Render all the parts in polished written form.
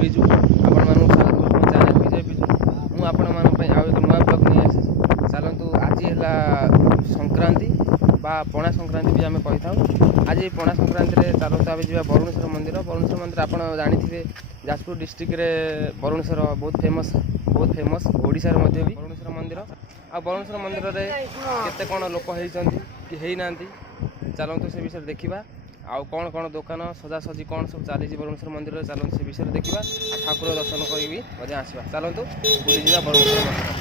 ବିଜୁ ଆପଣମାନଙ୍କୁ ସ୍ୱାଗତ କରୁଛି ମୋ ଚ୍ୟାନେଲ୍ ବିଜୟ ବିଜୁ। ମୁଁ ଆପଣମାନଙ୍କ ପାଇଁ ଆଉ ଏକ ନୂଆ ବ୍ଲଗ୍ ନେଇ ଆସିଛି। ଚାଲନ୍ତୁ, ଆଜି ହେଲା ସଂକ୍ରାନ୍ତି ବା ପଣା ସଂକ୍ରାନ୍ତି ବି ଆମେ କହିଥାଉ। ଆଜି ପଣା ସଂକ୍ରାନ୍ତିରେ ଚାଲନ୍ତୁ ଆମେ ଯିବା ବରୁଣେଶ୍ୱର ମନ୍ଦିର। ବରୁଣେଶ୍ୱର ମନ୍ଦିର ଆପଣ ଜାଣିଥିବେ ଯାଜପୁର ଡିଷ୍ଟ୍ରିକ୍ଟରେ ବରୁଣେଶ୍ୱର ବହୁତ ଫେମସ୍ ଓଡ଼ିଶାରେ ମଧ୍ୟ ବି ବରୁଣେଶ୍ୱର ମନ୍ଦିର। ଆଉ ବରୁଣେଶ୍ୱର ମନ୍ଦିରରେ କେତେ କ'ଣ ଲୋକ ହେଇଛନ୍ତି କି ହେଇନାହାନ୍ତି, ଚାଲନ୍ତୁ ସେ ବିଷୟରେ ଦେଖିବା। ଆଉ କ'ଣ ଦୋକାନ ସଜାସଜି କ'ଣ ସବୁ ଚାଲିଛି ବରୁଣେଶ୍ୱର ମନ୍ଦିରରେ, ଚାଲନ୍ତୁ ସେ ବିଷୟରେ ଦେଖିବା। ଆଉ ଠାକୁର ଦର୍ଶନ କରିକି ମଧ୍ୟ ଆସିବା। ଚାଲନ୍ତୁ ବୁଲିଯିବା ବରୁଣେଶ୍ୱର ମନ୍ଦିର।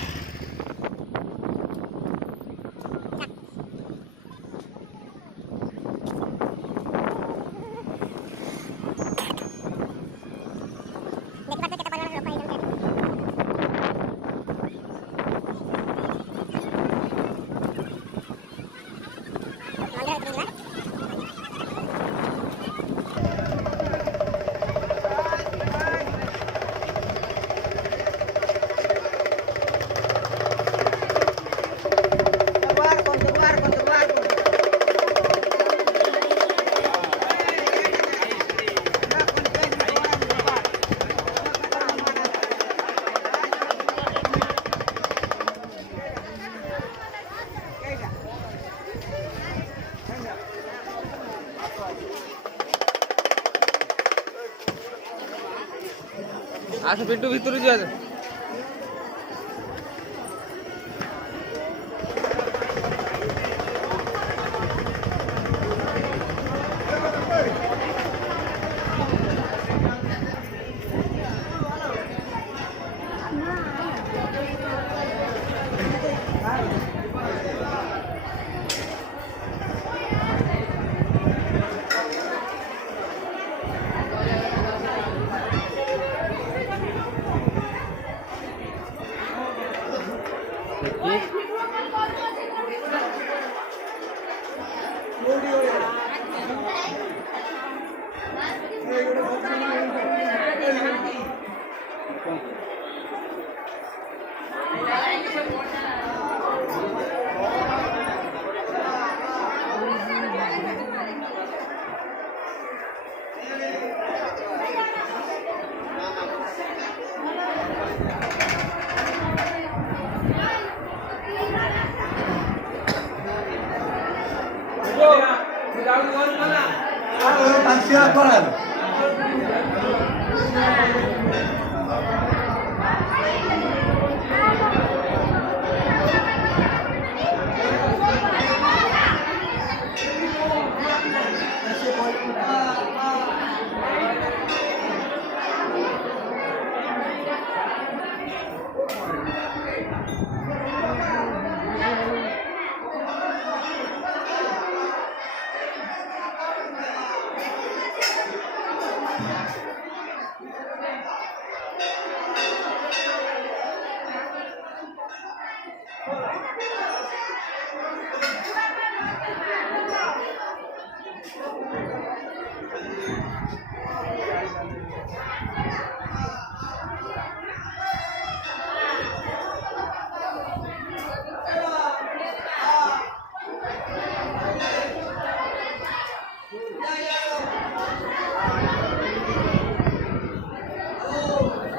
ଆସ ପିଣ୍ଟୁ ଭିତରୁ ଯିବା।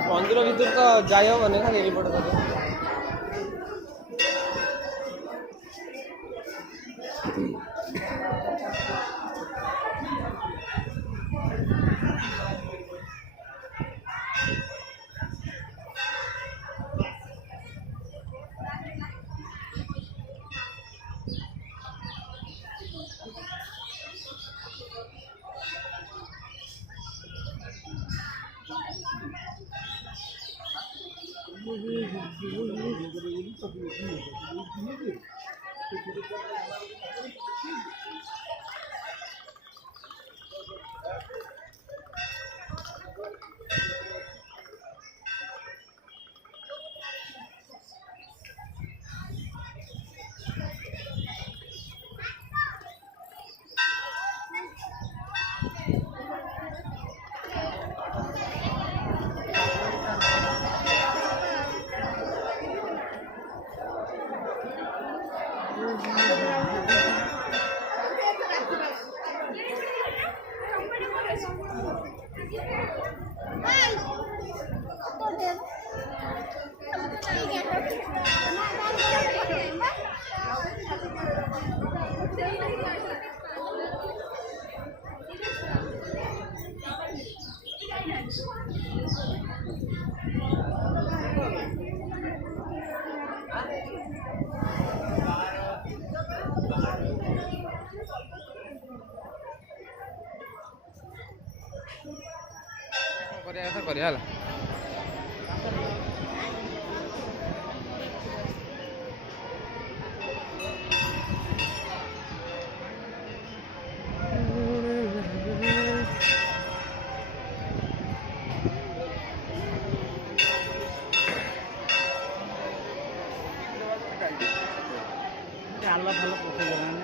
ମନ୍ଦିର ଭିତରେ ତ ଯାଇ ହବନି, ଖାଲି ଏଇପଟେ କରିବା। କରିବା କଥା କରିବା ହେଲା। ଜାଲ ଫାଲ ପକେଇଦେଲାଣି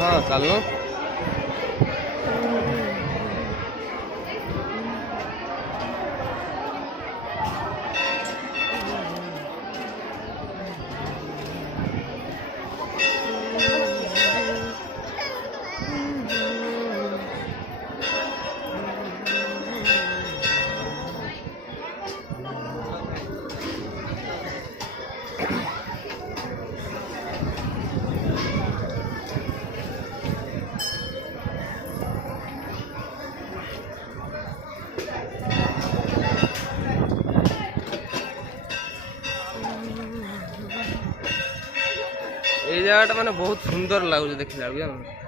ହଁ ଚାଲୁ। এই জায়গাটা মানে বহুত সুন্দর লাগুছে ଦେଖିଲା ବେଳକୁ ଜାଣିଲ।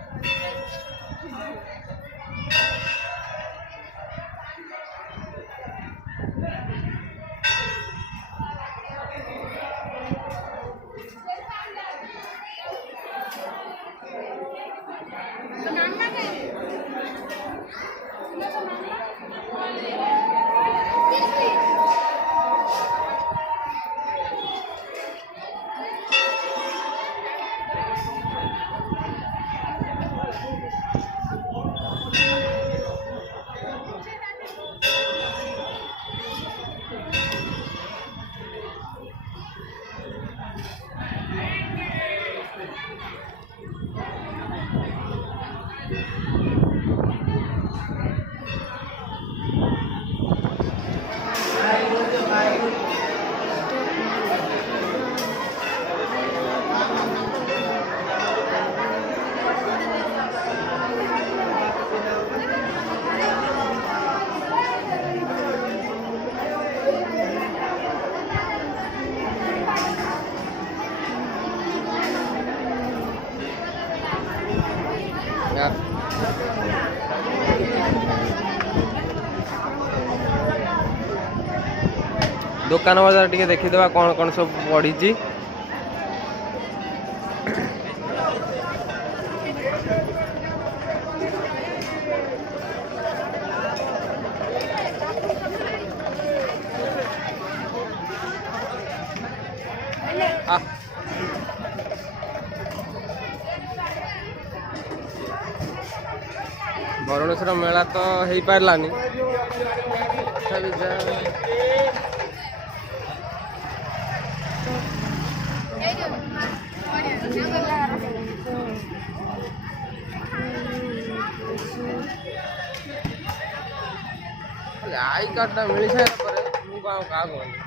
दुकान बाजार टिके देखीदेवा कौन कौन सब पड़ी। भुवनेश्वर मेला तो हो पारानी आई कार्ड मिल सारा क्या